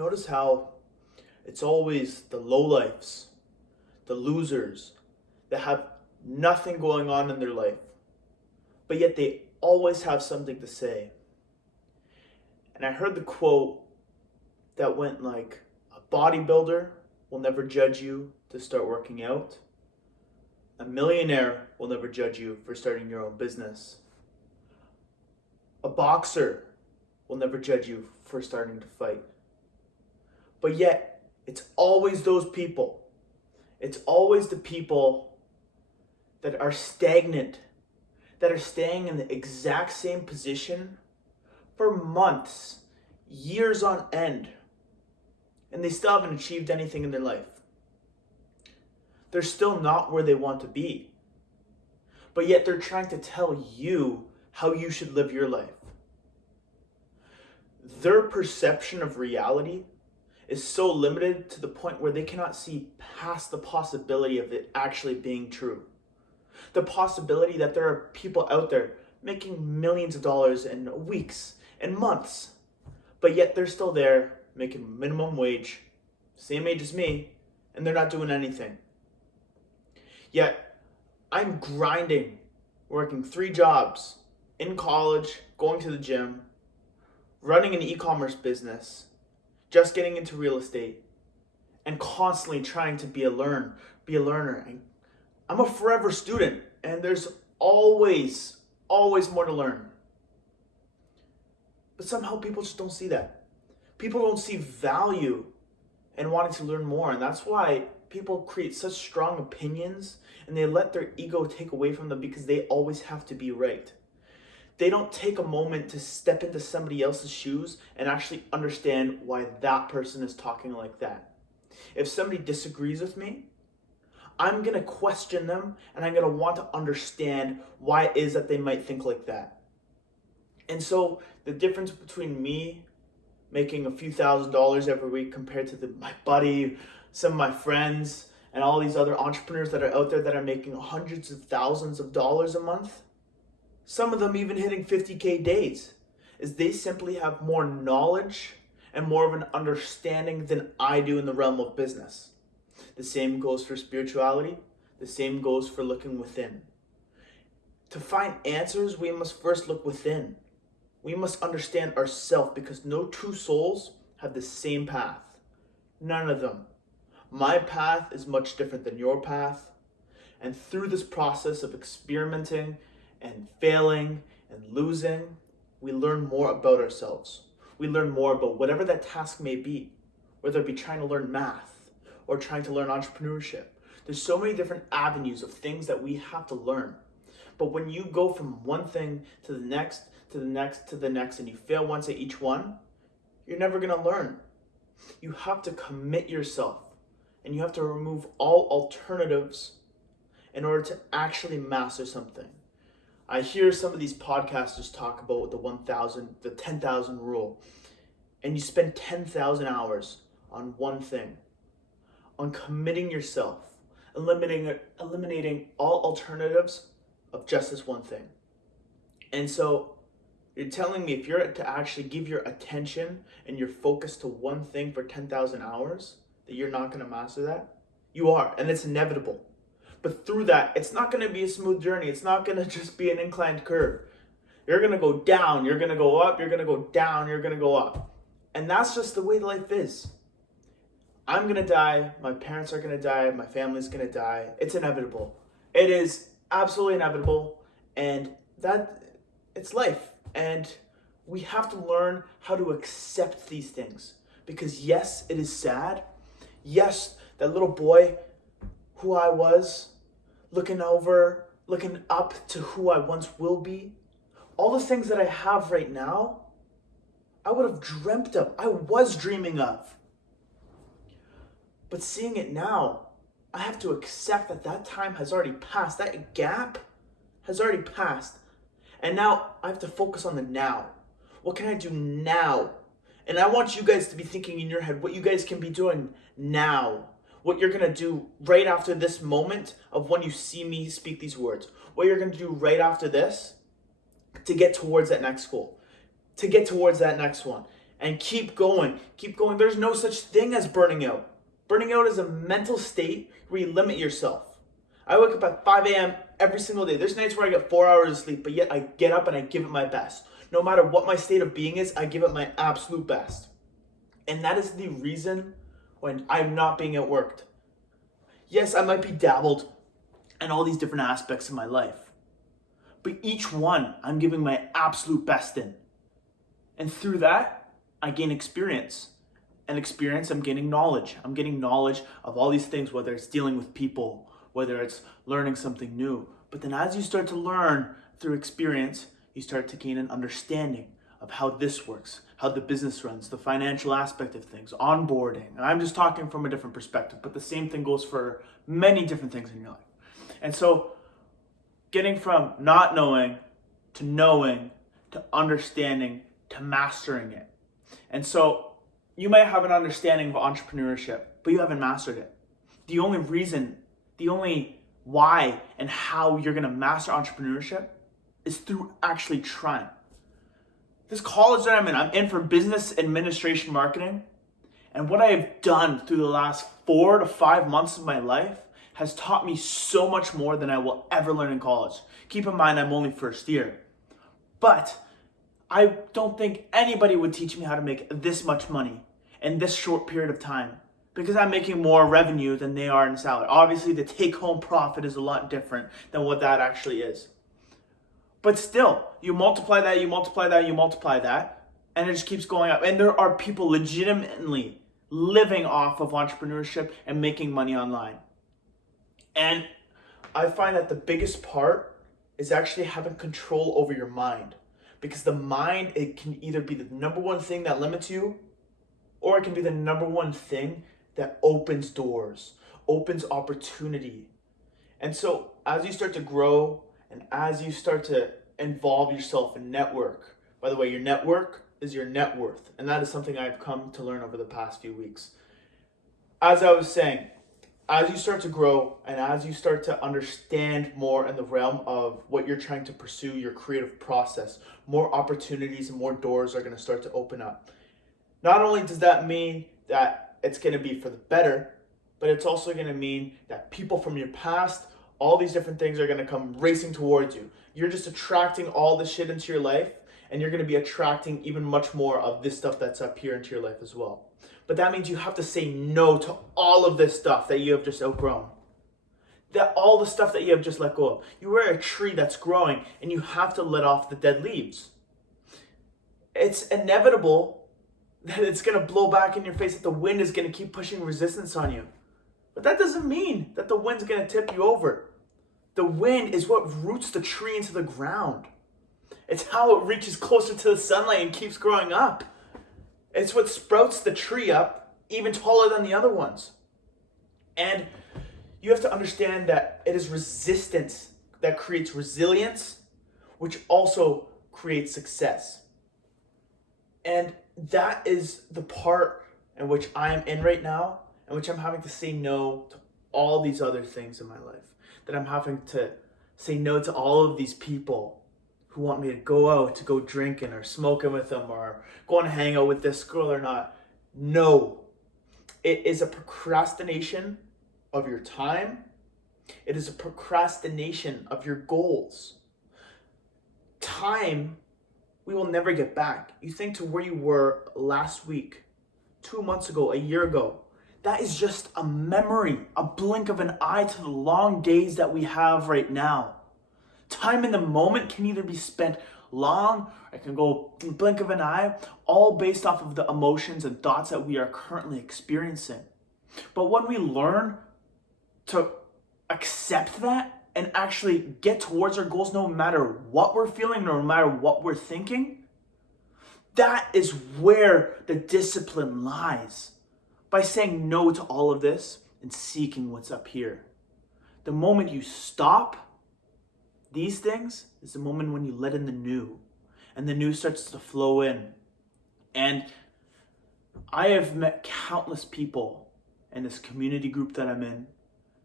Notice how it's always the lowlifes, the losers that have nothing going on in their life, but yet they always have something to say. And I heard the quote that went like, a bodybuilder will never judge you to start working out. A millionaire will never judge you for starting your own business. A boxer will never judge you for starting to fight. But yet, it's always those people. It's always the people that are stagnant, that are staying in the exact same position for months, years on end, and they still haven't achieved anything in their life. They're still not where they want to be, but yet they're trying to tell you how you should live your life. Their perception of reality is so limited to the point where they cannot see past the possibility of it actually being true. The possibility that there are people out there making millions of dollars in weeks and months, but yet they're still there making minimum wage, same age as me, and they're not doing anything. Yet I'm grinding, working 3 jobs, in college, going to the gym, running an e-commerce business, just getting into real estate, and constantly trying to be a learner. And I'm a forever student, and there's always more to learn. But somehow people just don't see that. People don't see value in wanting to learn more, and that's why people create such strong opinions and they let their ego take away from them because they always have to be right. They don't take a moment to step into somebody else's shoes and actually understand why that person is talking like that. If somebody disagrees with me, I'm going to question them and I'm going to want to understand why it is that they might think like that. And so the difference between me making a few $1,000s every week compared to my buddy, some of my friends, and all these other entrepreneurs that are out there that are making hundreds of thousands of dollars a month, some of them even hitting 50K days, is they simply have more knowledge and more of an understanding than I do in the realm of business. The same goes for spirituality. The same goes for looking within. To find answers, we must first look within. We must understand ourselves because no two souls have the same path. None of them. My path is much different than your path. And through this process of experimenting and failing and losing, we learn more about ourselves. We learn more about whatever that task may be, whether it be trying to learn math or trying to learn entrepreneurship. There's so many different avenues of things that we have to learn. But when you go from one thing to the next, to the next, to the next, and you fail once at each one, you're never gonna learn. You have to commit yourself and you have to remove all alternatives in order to actually master something. I hear some of these podcasters talk about the 10,000 rule, and you spend 10,000 hours on one thing, on committing yourself, eliminating all alternatives of just this one thing. And so you're telling me if you're to actually give your attention and your focus to one thing for 10,000 hours, that you're not going to master that? You are, and it's inevitable. But through that, it's not going to be a smooth journey. It's not going to just be an inclined curve. You're going to go down, you're going to go up, you're going to go down, you're going to go up. And that's just the way life is. I'm going to die, my parents are going to die, my family's going to die. It's inevitable. It is absolutely inevitable, and that it's life. And we have to learn how to accept these things. Because yes, it is sad. Yes, that little boy who I was, looking up to who I once will be, all the things that I have right now, I would have dreamt of, I was dreaming of. But seeing it now, I have to accept that that time has already passed, that gap has already passed. And now I have to focus on the now. What can I do now? And I want you guys to be thinking in your head what you guys can be doing now. What you're going to do right after this moment of when you see me speak these words. What you're going to do right after this to get towards that next goal. To get towards that next one. and keep going. Keep going. There's no such thing as burning out. Burning out is a mental state where you limit yourself. I wake up at 5 a.m. every single day. There's nights where I get 4 hours of sleep, but yet I get up and I give it my best. No matter what my state of being is, I give it my absolute best. And that is the reason when I'm not being outworked. Yes, I might be dabbled in all these different aspects of my life, but each one I'm giving my absolute best in. And through that, I gain experience. And experience, I'm gaining knowledge. I'm getting knowledge of all these things, whether it's dealing with people, whether it's learning something new. But then as you start to learn through experience, you start to gain an understanding of how this works, how the business runs, the financial aspect of things, onboarding. And I'm just talking from a different perspective, but the same thing goes for many different things in your life. And so getting from not knowing to understanding to mastering it. And so you might have an understanding of entrepreneurship, but you haven't mastered it. The only why and how you're going to master entrepreneurship is through actually trying. This college that I'm in for business administration marketing, and what I have done through the last 4 to 5 months of my life has taught me so much more than I will ever learn in college. Keep in mind, I'm only first year. But I don't think anybody would teach me how to make this much money in this short period of time, because I'm making more revenue than they are in salary. Obviously, the take-home profit is a lot different than what that actually is. But still, you multiply that, and it just keeps going up. And there are people legitimately living off of entrepreneurship and making money online. And I find that the biggest part is actually having control over your mind. Because the mind, it can either be the number one thing that limits you, or it can be the number one thing that opens doors, opens opportunity. And so as you start to grow and as you start to involve yourself in network, by the way, your network is your net worth. And that is something I've come to learn over the past few weeks. As I was saying, as you start to grow and as you start to understand more in the realm of what you're trying to pursue, your creative process, more opportunities and more doors are going to start to open up. Not only does that mean that it's going to be for the better, but it's also going to mean that people from your past, all these different things are going to come racing towards you. You're just attracting all this shit into your life, and you're going to be attracting even much more of this stuff that's up here into your life as well. But that means you have to say no to all of this stuff that you have just outgrown. That all the stuff that you have just let go of. You are a tree that's growing, and you have to let off the dead leaves. It's inevitable that it's going to blow back in your face, that the wind is going to keep pushing resistance on you. But that doesn't mean that the wind's going to tip you over. The wind is what roots the tree into the ground. It's how it reaches closer to the sunlight and keeps growing up. It's what sprouts the tree up even taller than the other ones. And you have to understand that it is resistance that creates resilience, which also creates success. And that is the part in which I am in right now, in which I'm having to say no to all these other things in my life. That I'm having to say no to all of these people who want me to go out, to go drinking or smoking with them or go and hang out with this girl or not. No. It is a procrastination of your time. It is a procrastination of your goals. Time we will never get back. You think to where you were last week, 2 months ago, a year ago. That is just a memory, a blink of an eye to the long days that we have right now. Time in the moment can either be spent long, or it can go blink of an eye, all based off of the emotions and thoughts that we are currently experiencing. But when we learn to accept that and actually get towards our goals no matter what we're feeling, no matter what we're thinking, that is where the discipline lies. By saying no to all of this and seeking what's up here. The moment you stop these things is the moment when you let in the new. And the new starts to flow in. And I have met countless people in this community group that I'm in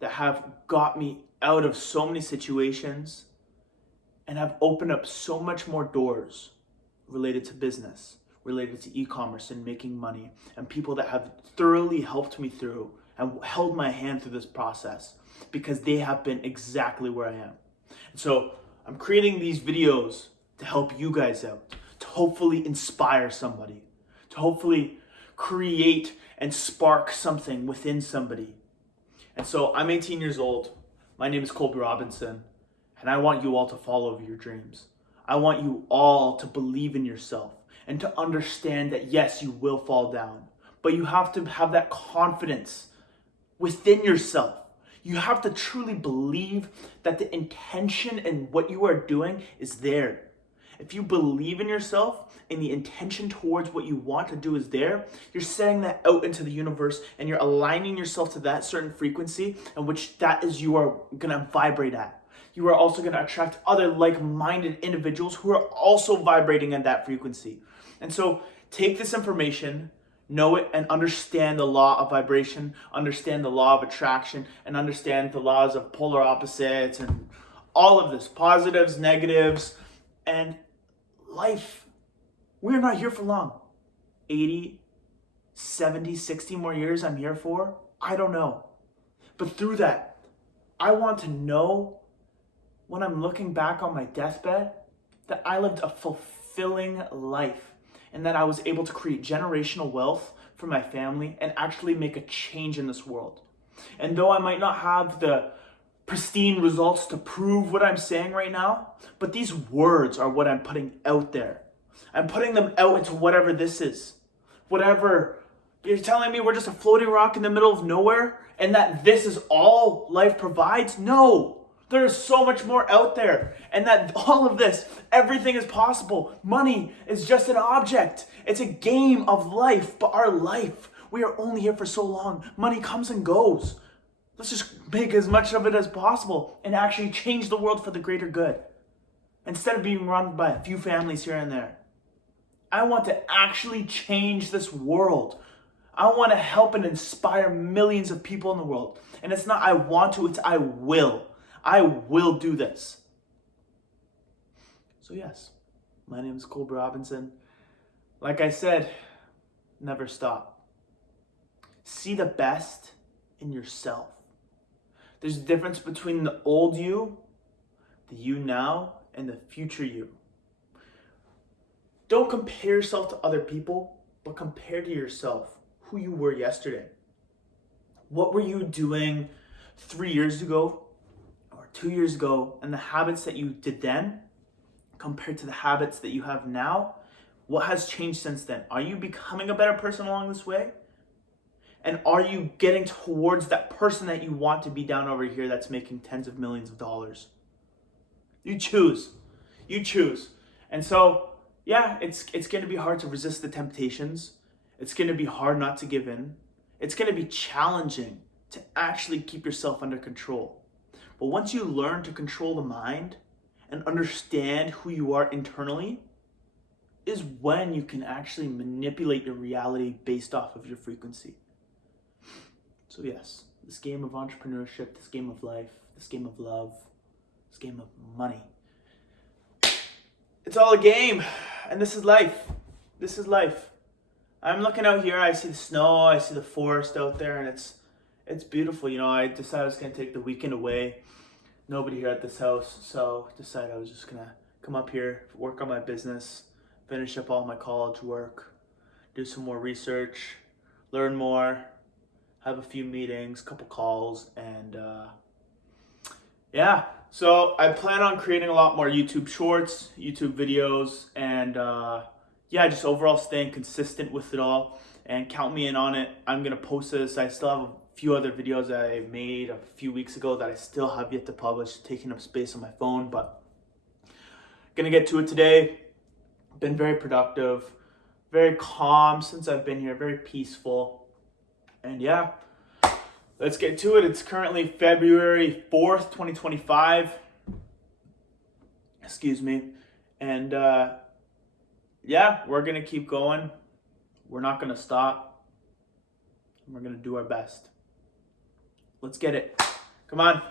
that have got me out of so many situations and have opened up so much more doors related to business, related to e-commerce and making money, and people that have thoroughly helped me through and held my hand through this process because they have been exactly where I am. And so I'm creating these videos to help you guys out, to hopefully inspire somebody, to hopefully create and spark something within somebody. And so I'm 18 years old. My name is Colby Robinson, and I want you all to follow your dreams. I want you all to believe in yourself and to understand that yes, you will fall down, but you have to have that confidence within yourself. You have to truly believe that the intention and what you are doing is there. If you believe in yourself and the intention towards what you want to do is there, you're setting that out into the universe and you're aligning yourself to that certain frequency in which that is you are going to vibrate at. You are also going to attract other like-minded individuals who are also vibrating at that frequency. And so take this information, know it, and understand the law of vibration, understand the law of attraction, and understand the laws of polar opposites and all of this, positives, negatives, and life. We're not here for long. 80, 70, 60 more years I'm here for? I don't know. But through that, I want to know when I'm looking back on my deathbed that I lived a fulfilling life and that I was able to create generational wealth for my family and actually make a change in this world. And though I might not have the pristine results to prove what I'm saying right now, but these words are what I'm putting out there. I'm putting them out into whatever this is. Whatever, you're telling me we're just a floating rock in the middle of nowhere and that this is all life provides? No. There is so much more out there, and that all of this, everything is possible. Money is just an object. It's a game of life, but our life, we are only here for so long. Money comes and goes. Let's just make as much of it as possible and actually change the world for the greater good instead of being run by a few families here and there. I want to actually change this world. I want to help and inspire millions of people in the world. And it's not I want to, it's I will. I will do this. So yes, my name is Colby Robinson. Like I said, never stop. See the best in yourself. There's a difference between the old you, the you now, and the future you. Don't compare yourself to other people, but compare to yourself who you were yesterday. What were you doing 3 years ago or 2 years ago, and the habits that you did then compared to the habits that you have now? What has changed since then? Are you becoming a better person along this way? And are you getting towards that person that you want to be down over here that's making tens of millions of dollars? You choose. You choose. And so, yeah, it's going to be hard to resist the temptations. It's going to be hard not to give in. It's going to be challenging to actually keep yourself under control. But once you learn to control the mind and understand who you are internally, is when you can actually manipulate your reality based off of your frequency. So yes, this game of entrepreneurship, this game of life, this game of love, this game of money, it's all a game, and this is life. This is life. I'm looking out here, I see the snow, I see the forest out there, and it's beautiful. You know, I decided I was going to take the weekend away. Nobody here at this house, so I decided I was just going to come up here, work on my business, finish up all my college work, do some more research, learn more, have a few meetings, couple calls, and yeah. So I plan on creating a lot more YouTube shorts, YouTube videos, and yeah, just overall staying consistent with it all, and count me in on it. I'm going to post this. I still have a few other videos that I made a few weeks ago that I still have yet to publish, taking up space on my phone, but going to get to it today. Been very productive, very calm since I've been here, very peaceful. And yeah, let's get to it. It's currently February 4th, 2025. Excuse me. And yeah, we're going to keep going. We're not going to stop. We're going to do our best. Let's get it. Come on.